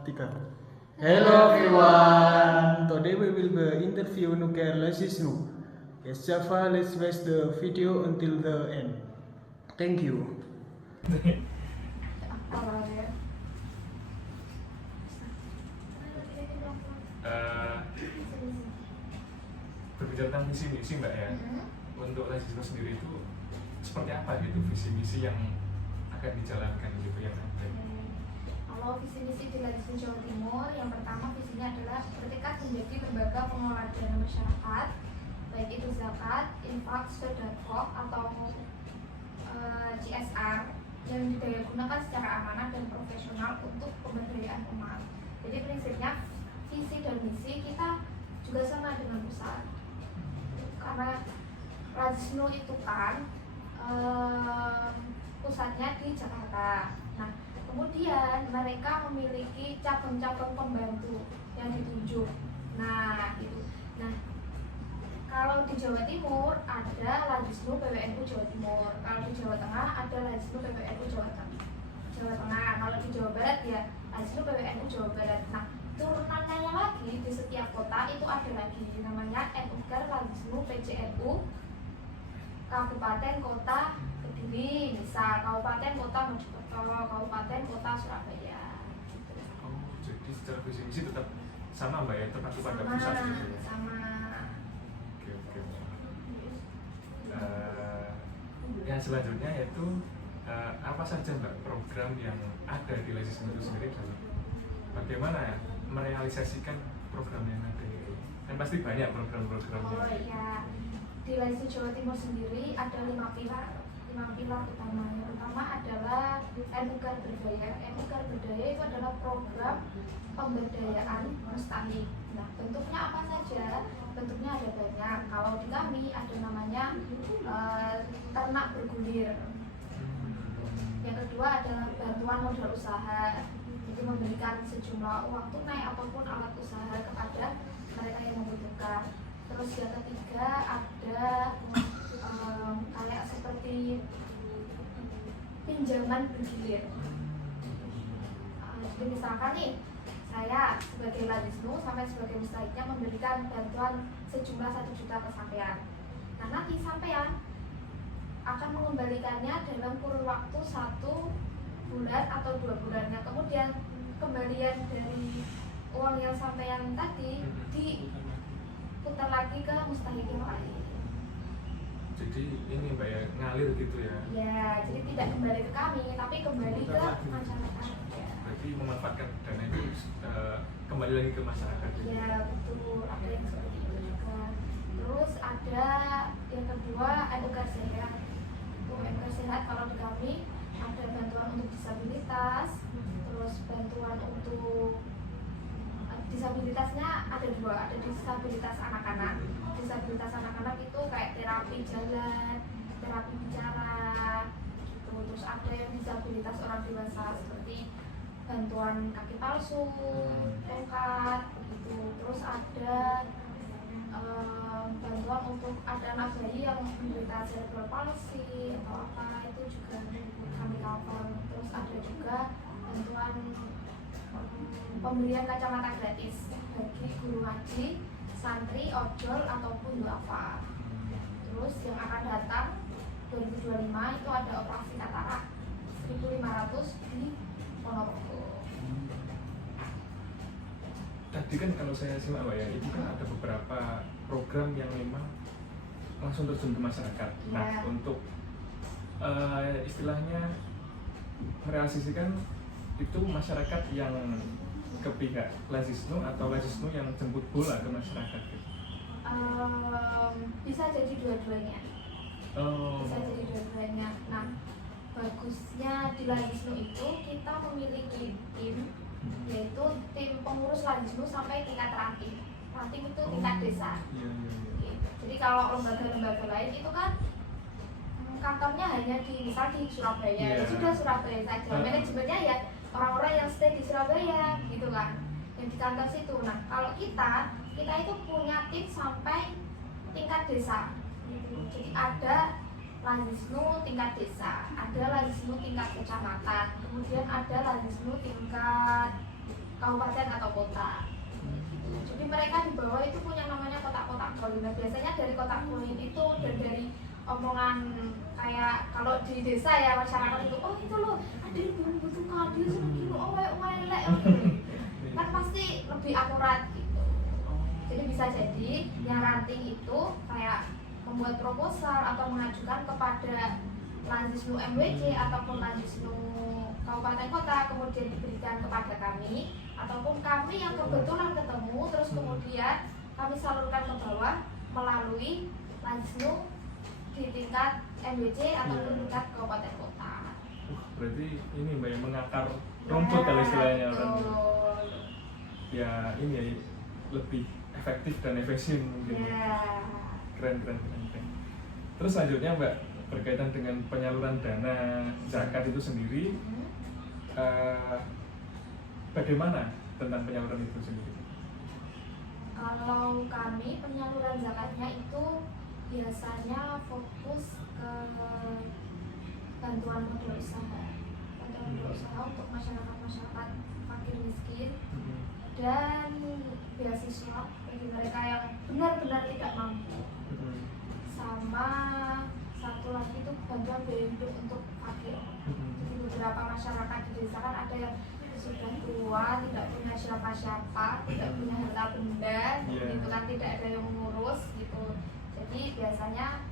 Tiga. Hello everyone. Today we will be interview Nuker Lesisnu. Yes, Java. Let's watch the video until the end. Thank you. Berbicara tentang visi misi Mbak ya, untuk Lesisnu sendiri itu seperti apa gitu visi misi yang akan dijalankan gitu yang ada? Kalau visi misi di Lesisnu Jawa Timur, yang pertama visinya adalah bertekad menjadi lembaga pengelola dana masyarakat, baik itu zakat, infak, sedekah atau CSR yang didaya gunakan secara amanah dan profesional untuk pemberdayaan umat. Jadi prinsipnya visi dan misi kita juga sama dengan pusat, karena Lesisnu itu kan pusatnya di Jakarta. Nah, kemudian mereka memiliki cabang-cabang pembantu yang ditunjuk. Nah, itu. Nah, kalau di Jawa Timur ada Lesisnu PWNU Jawa Timur. Kalau di Jawa Tengah ada Lesisnu PWNU Jawa Tengah. Kalau di Jawa Barat ya Lesisnu PWNU Jawa Barat. Nah, turunannya lagi di setiap kota itu ada lagi namanya NUKER Lesisnu PCNU Kabupaten Kota Kediri, misal Kabupaten Kota Mojokerto, Kabupaten Kota Surabaya. Oh, jadi secara visi misi tetap sama Mbak ya, terpaku pada pusat gitu ya? Sama. Oke. Yang selanjutnya yaitu apa saja Mbak program yang ada di Lesisnu itu sendiri dan bagaimana merealisasikan program yang ada itu? Kan pasti banyak program-programnya. Oh iya, di Lesisnu Jawa Timur sendiri ada 5 pilar utama. Yang pertama adalah NUKER Berdaya. NUKER Berdaya itu adalah program pemberdayaan mustahik. Nah, bentuknya apa saja? Bentuknya ada banyak. Kalau di kami ada namanya ternak bergulir. Yang kedua adalah bantuan modal usaha. Jadi memberikan sejumlah uang tunai ataupun alat usaha kepada mereka yang membutuhkan. Terus yang ketiga ada kayak seperti pinjaman bergilir. Jadi misalkan nih, saya sebagai Lesisnu sampai sebagai mustahiknya memberikan bantuan sejumlah 1 juta ke sampean. Nah, nanti sampean akan mengembalikannya dalam kurun waktu 1 bulan atau 2 bulan. Nah, kemudian kembalian dari uang yang sampean tadi diputar lagi ke mustahik yang lain. Jadi ini Mbak ya, ngalir gitu ya? Ya, jadi tidak kembali ke kami, tapi kembali ke masyarakat. Ya. Berarti memanfaatkan dana itu kembali lagi ke masyarakat gitu? Ya, betul. Ada yang seperti itu juga. Terus ada yang kedua, NUKER Sehat. NUKER Sehat kalau di kami ada bantuan untuk disabilitas, terus bantuan untuk disabilitasnya ada 2, ada disabilitas anak-anak. Disabilitas anak-anak itu kayak terapi jalan, terapi bicara gitu. Terus ada yang disabilitas orang dewasa seperti bantuan kaki palsu, tongkat begitu. Terus ada bantuan untuk ada anak bayi yang menderita cerebral palsy atau apa, itu juga kami cover. Terus ada juga bantuan pemberian kacamata gratis bagi guru ngaji, santri, ojol ataupun duafa. Terus yang akan datang 2025 itu ada operasi katarak 1.500 di Ponorogo. Tadi kan kalau saya simak Mbak ya, itu kan ada beberapa program yang memang langsung terjun ke masyarakat. Nah, untuk istilahnya merealisasikan itu masyarakat yang ke pihak Lesisnu atau Lesisnu yang jemput bola ke masyarakat gitu? Bisa jadi dua-duanya. Bisa jadi dua-duanya. Nah, bagusnya di Lesisnu itu kita memiliki tim, yaitu tim pengurus Lesisnu sampai tingkat ranting. Ranting itu tingkat desa. Iya. Jadi kalau lembaga-lembaga lain itu kan kantornya hanya di Surabaya, ya sudah Surabaya saja. Manajemennya ya orang-orang yang stay di Surabaya gitu kan, yang di kantor situ. Nah, kalau kita itu punya tim sampai tingkat desa gitu. Jadi ada Lesisnu tingkat desa, ada Lesisnu tingkat kecamatan, kemudian ada Lesisnu tingkat kabupaten atau kota. Jadi mereka di bawah itu punya namanya kotak-kotak poin. Nah, biasanya dari kotak poin itu dan dari omongan kayak kalau di desa ya masyarakat itu, oh itu loh ada yang membutuhkan dia segini, oh lelek, kan pasti lebih akurat gitu. Jadi bisa jadi yang ranting itu kayak membuat proposal atau mengajukan kepada Lanjisnu MWC ataupun Lanjisnu Kabupaten Kota, kemudian diberikan kepada kami, ataupun kami yang kebetulan ketemu terus kemudian kami salurkan ke bawah melalui Lanjisnu di tingkat MWC ataupun tingkat Kabupaten Kota. Berarti ini Mbak yang mengakar rumput kalau istilahnya orang. Ya ini ya lebih efektif dan efisien mungkin. Keren. Terus selanjutnya Mbak, berkaitan dengan penyaluran dana zakat itu sendiri, bagaimana tentang penyaluran itu sendiri? Kalau kami penyaluran zakatnya itu biasanya fokus ke bantuan modal usaha, untuk masyarakat fakir miskin dan beasiswa bagi mereka yang benar-benar tidak mampu, sama satu lagi itu bantuan biaya hidup untuk fakir. Jadi beberapa masyarakat di desa kan ada yang sudah tua, tidak punya siapa-siapa, tidak punya harta benda, gitu kan, tidak ada yang mengurus gitu. Jadi biasanya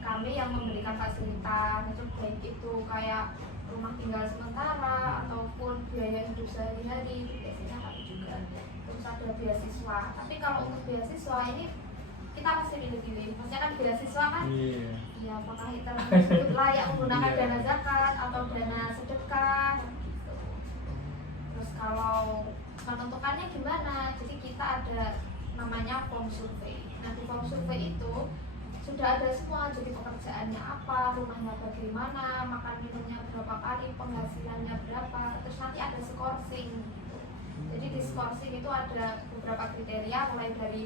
kami yang memberikan fasilitas, baik itu kayak rumah tinggal sementara ataupun biaya hidup sehari-hari, biasanya kami juga. Terus ada beasiswa. Tapi kalau untuk beasiswa ini kita pasti pilih-pilih. Maksudnya kan beasiswa kan, ya apakah kita layak menggunakan dana zakat atau dana sedekah. Gitu. Terus kalau menentukannya gimana? Jadi kita ada namanya form survei. Nah di form survei itu sudah ada semua, jadi pekerjaannya apa, rumahnya bagaimana, makan minumnya berapa kali, penghasilannya berapa, terus nanti ada scoring gitu. Jadi di scoring itu ada beberapa kriteria mulai dari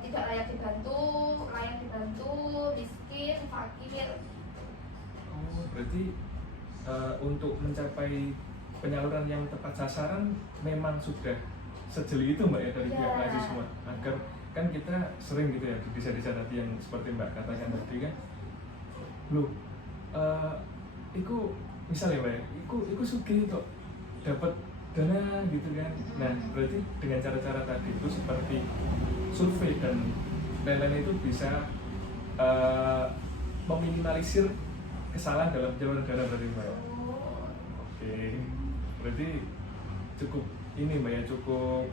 tidak layak dibantu, miskin, fakir. Oh, berarti untuk mencapai penyaluran yang tepat sasaran memang sudah sejeli itu Mbak ya dari pihak mahasiswa, agar kan kita sering gitu ya di desa-desa tadi yang seperti Mbak katakan tadi kan, iku misalnya Mbak ya, iku sugih kok dapat dana gitu kan. Nah berarti dengan cara-cara tadi itu seperti survei dan lain-lain itu bisa meminimalisir kesalahan dalam penyaluran dana berarti Mbak ya. Oke, berarti cukup ini Mbak ya, cukup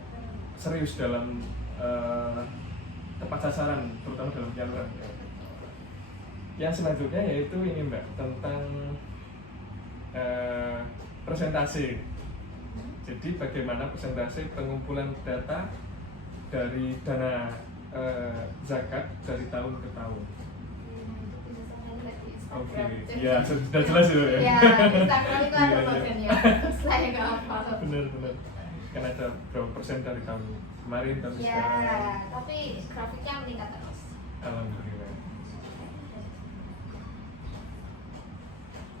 serius dalam tepat sasaran terutama dalam penyaluran. Yang selanjutnya yaitu ini Mbak tentang persentase. Jadi bagaimana persentase pengumpulan data dari dana zakat dari tahun ke tahun. Oke, ya sudah jelas itu ya. Ya, Instagram itu ada bagiannya. Saya nggak hafal. Benar. Kan ada berapa persen dari tahun kemarin tapi ya, sekarang. Tapi grafiknya meningkat terus. Alhamdulillah.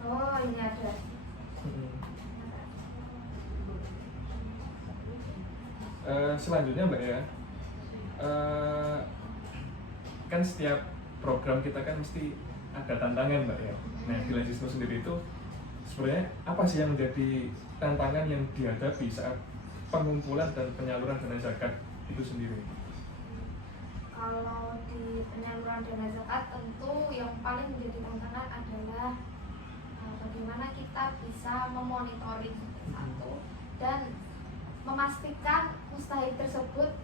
Oh, ini ada. Selanjutnya Mbak ya, kan setiap program kita kan mesti ada tantangan Mbak ya. Nah di Lanjisnu sendiri itu sebenarnya apa sih yang menjadi tantangan yang dihadapi saat pengumpulan dan penyaluran dana zakat itu sendiri? Kalau di penyaluran dana zakat tentu yang paling menjadi tantangan adalah bagaimana kita bisa memonitoring satu dan memastikan mustahik tersebut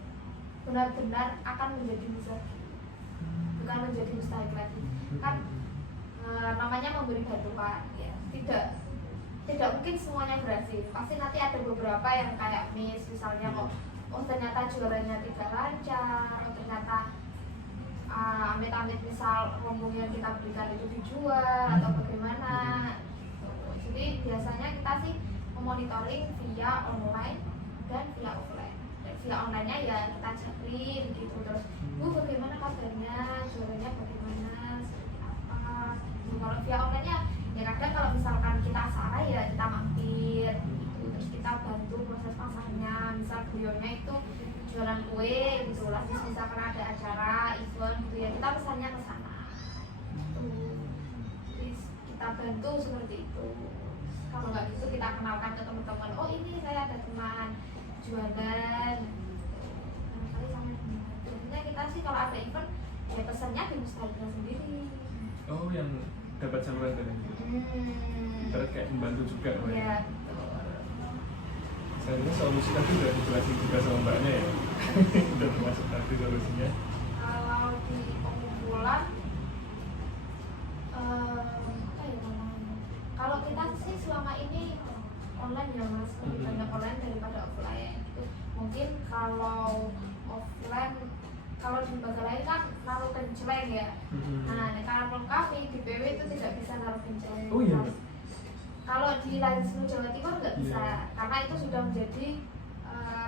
benar-benar akan menjadi mustahik, bukan menjadi mustahik lagi. Kan namanya memberi bantuan ya, tidak mungkin semuanya berhasil, pasti nanti ada beberapa yang kayak misalnya kok ternyata jualannya tidak lancar, ternyata amit-amit misal rombong yang kita berikan itu dijual atau bagaimana. Jadi biasanya kita sih memonitoring via online dan via offline. Dan via online-nya ya kita chatting gitu, terus bagaimana kabarnya, jualannya bagaimana, seperti apa. Kalau via online-nya ya kadang kalau misalkan kita salah ya kita mampir gitu, terus kita bantu beliaunya itu jualan kue gitu lah, misalkan ada acara event gitu ya kita pesannya ke sana gitu. Jadi kita bantu seperti itu. Kalau nggak gitu kita kenalkan ke teman-teman, oh ini saya ada teman jualan barangkali sama teman. Biasanya kita sih kalau ada event ya pesannya di Mustalina sendiri. Oh, yang dapat saluran dari terus kayak membantu juga Mbak. Iya. Sebenarnya soal musik tadi udah dijelasin juga sama mbaknya ya. Udah termasuk tadi solusinya. Kalau di pengumpulan apa ya namanya? Kalau kita sih selama ini online ya mas, lebih banyak online daripada offline. Itu mungkin kalau offline, kalau di lembaga lain kan naruh kenceleng ya. Nah, kalau kami di PW itu tidak bisa naruh kenceleng. Oh iya. Kalau di Lanisnu Jawa Timur nggak bisa, karena itu sudah menjadi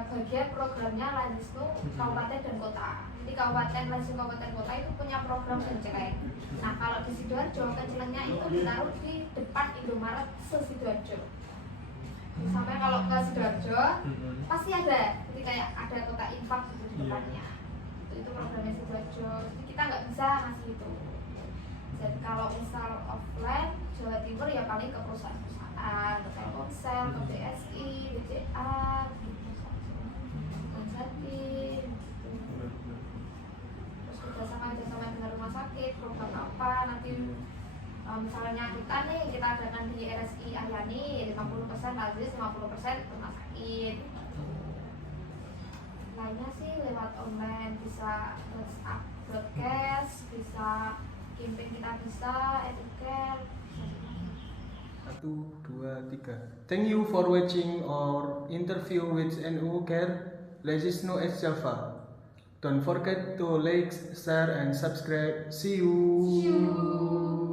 bagian programnya Lanisnu Kabupaten dan Kota. Jadi Kabupaten Lanisnu Kabupaten Kota itu punya program kenceleng. Nah kalau di Sidoarjo kencelengnya itu ditaruh di depan Indomaret se-Sidoarjo. Sampai kalau ke Sidoarjo pasti ada, jadi kayak ada kota infak gitu di depannya. Itu programnya Sidoarjo. Jadi kita nggak bisa ngasih itu. Jadi kalau misal offline Jawa Timur ya paling ke perusahaan-perusahaan, ke Telkomsel, ke BSI, BCA, gitu saja. Konsertin, gitu. Terus kerjasama dengan rumah sakit, program apa nanti misalnya kita nih kita adakan di RSI Aryani 50% Lazis, 50% rumah sakit. Lainnya sih lewat online, bisa WhatsApp broadcast, bisa campaign kita bisa etiket. 1, 2, 3. Thank you for watching our interview with NU Care Legisno S Java. Don't forget to like, share, and subscribe. See you.